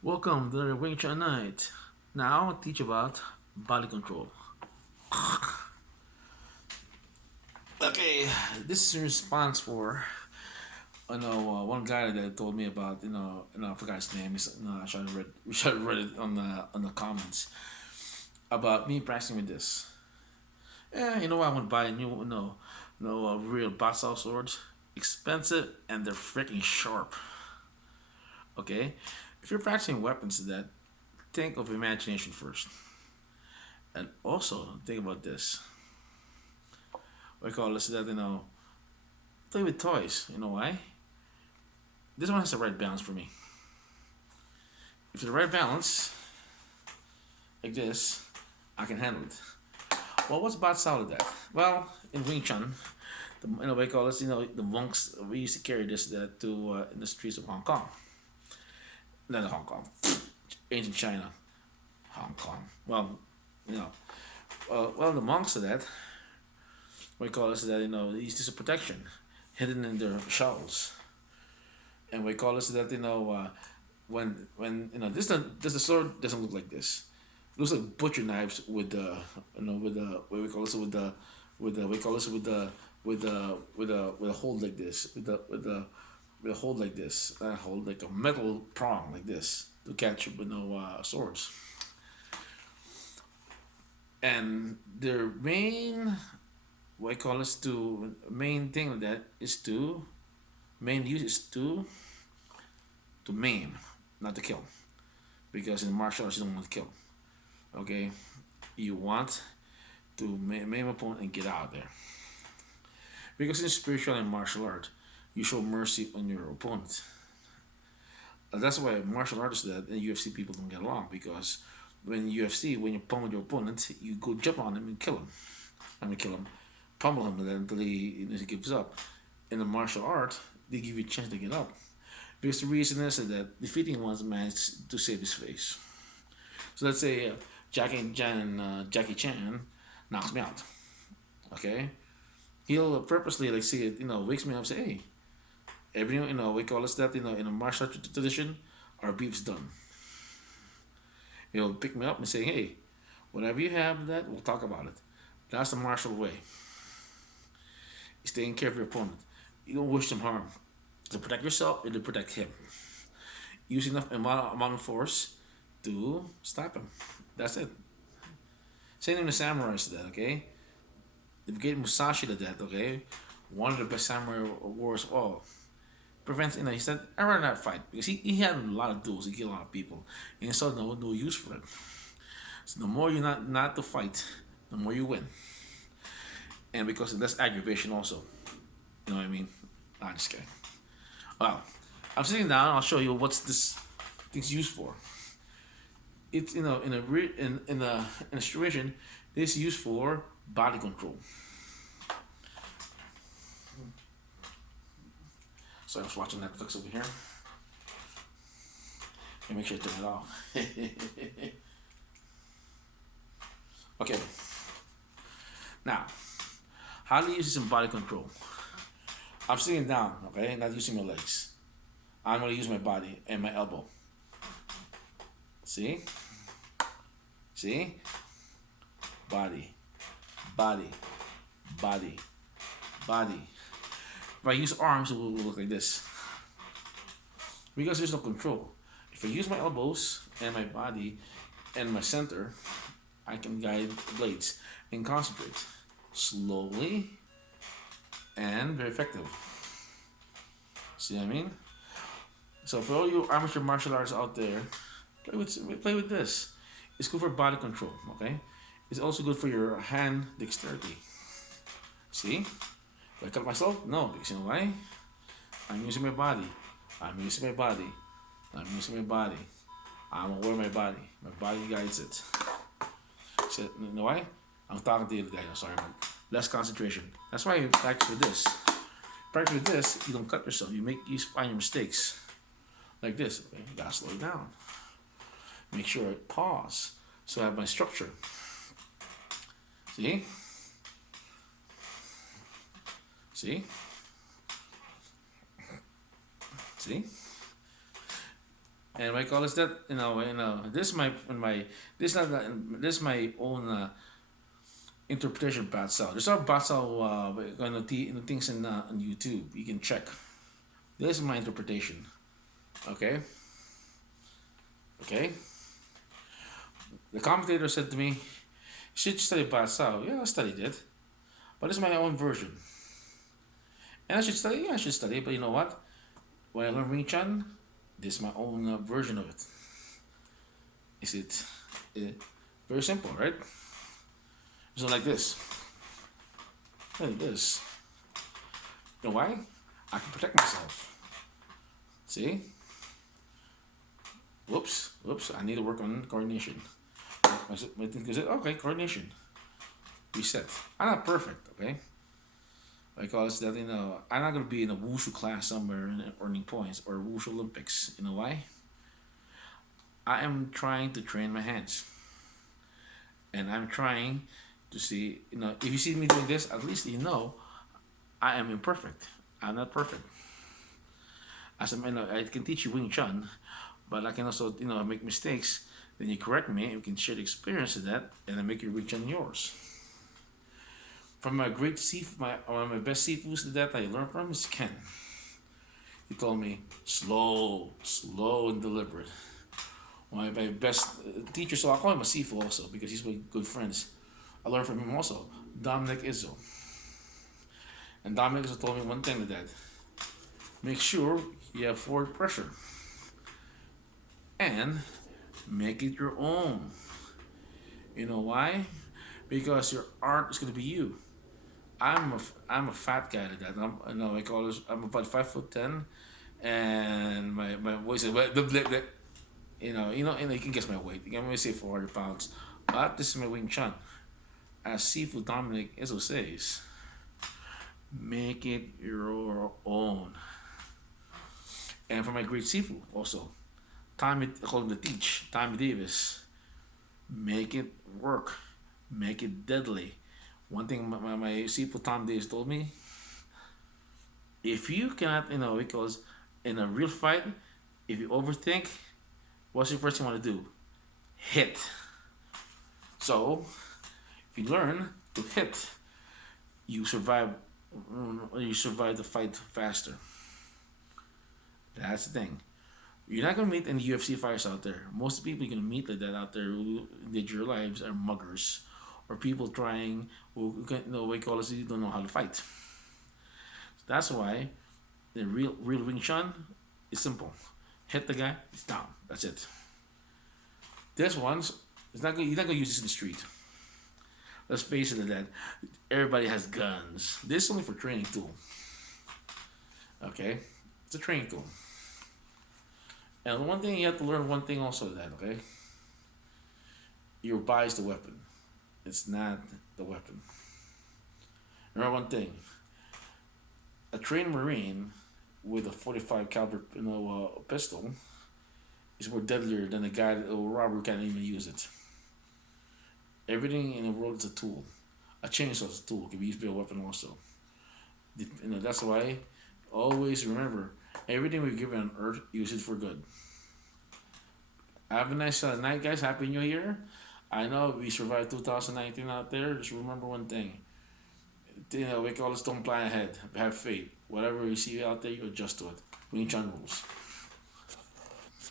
Welcome to the Wing Chun Night. Now I'll teach about body control. Okay, this is a response for one guy that told me about I forgot his name. I should have read it on the comments about me practicing with this. Yeah, I want to buy a new real Bat Sau swords, expensive and they're freaking sharp. Okay, if you're practicing weapons that think of imagination first. And also, think about this. We call this that, play with toys. You know why? This one has the right balance for me. If it's the right balance, like this, I can handle it. Well, what's Bat Sau that? Well, in Wing Chun, we call this, the monks, we used to carry this that to in the streets of Hong Kong. Not Hong Kong, ancient China, Hong Kong. Well, you know, the monks of that, we call this that, they use this as protection, hidden in their shells. And we call this that, when this the sword doesn't look like this. It looks like butcher knives with the with the what we call this with the we call this with a hold like this with a hold like this, a hold like a metal prong like this to catch swords. And their main what I call this to main thing of that is to main use is to maim, not to kill, because in martial arts you don't want to kill. Okay, you want to maim opponent and get out of there. Because in spiritual and martial art, you show mercy on your opponent. That's why martial artists that and UFC people don't get along, because when UFC, when you pummel your opponent, you go jump on him and kill him. I mean, kill him, pummel him until he gives up. In the martial art, they give you a chance to get up. Because the reason is that defeating one's man is to save his face. So let's say Jackie Chan knocks me out. Okay, he'll purposely like see it, wakes me up, say, hey, every we call us that, in a martial art tradition, our beef's done. He'll pick me up and say, hey, whatever you have, that we'll talk about it. That's the martial way. It's taking care of your opponent. You don't wish them harm. To protect yourself and to protect him. Use enough amount of force to stop him. That's it. Same thing the samurais did, okay? They gave Musashi to death, okay? One of the best samurai wars of all. Prevents, he said, I rather not fight. Because he had a lot of duels, he killed a lot of people. And he saw no use for it. So the more you not to fight, the more you win. And because of less aggravation also. You know what I mean? Nah, just kidding. Well, I'm sitting down. I'll show you what's this thing's used for. It's in a situation. This is used for body control. So I was watching Netflix over here. And make sure to turn it off. Okay. Now, how do you use this in body control? I'm sitting down, okay, not using my legs. I'm gonna use my body and my elbow. See? See? Body, body, body, body. If I use arms, it will look like this. Because there's no control. If I use my elbows and my body and my center, I can guide the blades and concentrate slowly and very effective. See what I mean? So for all you amateur martial arts out there, play with this. It's good for body control. Okay, it's also good for your hand dexterity. See, do I cut myself? No, because you know why? I'm using my body. I'm using my body. I'm using my body. I'm aware of my body. My body guides it. So, you know why? I'm talking to the other guy. I'm sorry, man. Less concentration. That's why you practice with this. Practice with this, you don't cut yourself. You find your mistakes. Like this. Okay? You gotta slow it down. Make sure I pause. So I have my structure. See? See? See? And what I call is that this is my this is not this is my own interpretation of Bat Sau. There's a Bat Sau things on YouTube. You can check. This is my interpretation. Okay, okay. The commentator said to me, "You should study Bat Sau." Yeah, I studied it, but it's my own version. And I should study. Yeah, I should study. But you know what? When I learn Wing Chun, this is my own version of it. Is it very simple, right? So like this, like this. You know why? I can protect myself. See? Whoops, whoops. I need to work on coordination. My thing is okay, coordination. Reset. I'm not perfect, okay? Because that I'm not gonna be in a wushu class somewhere and earning points or wushu Olympics. You know why? I am trying to train my hands, and I'm trying to see. If you see me doing this, at least I am imperfect. I'm not perfect. As I can teach you Wing Chun, but I can also make mistakes. Then you correct me. We can share the experience of that, and then make your Wing Chun yours. From my great one of my best sifus that I learned from is Ken. He told me slow, slow and deliberate. One of my best teachers, so I call him a sifu also because he's my good friends. I learned from him also, Dominic Izzo. And Dominic Izzo told me one thing with that: make sure you have forward pressure and make it your own. You know why? Because your art is gonna be you. I'm a fat guy to that. I call this. I'm about 5'10", and my voice is and you can guess my weight. I'm gonna say 400 pounds. But this is my Wing Chun. As Sifu Dominic Izzo says, make it your own. And for my great Sifu also, I call him the teach, Tommy Davis. Make it work. Make it deadly. One thing my Sifu Tom Davis told me, if you cannot, because in a real fight, if you overthink, what's the first thing you want to do? Hit. So, if you learn to hit, you survive. You survive the fight faster. That's the thing. You're not gonna meet any UFC fighters out there. Most people you're gonna meet like that out there who did your lives are muggers, or people trying who we call us, you don't know how to fight. That's why the real Wing Chun is simple. Hit the guy, it's down. That's it. This one's you're not gonna use this in the street. Let's face it, that everybody has guns. This is only for training tool. Okay, it's a training tool. And one thing you have to learn, one thing also that your body is the weapon. It's not the weapon. Remember one thing: a trained Marine with a 45 caliber pistol is more deadlier than a guy a robber who can't even use it. Everything in the world is a tool. A chainsaw is a tool. It can be used to be a weapon also. That's why always remember, everything we're given on earth, use it for good. Have a nice night, guys. Happy New Year. I know we survived 2019 out there. Just remember one thing. We call this don't plan ahead. Have faith. Whatever you see out there, you adjust to it. Wing Chun rules.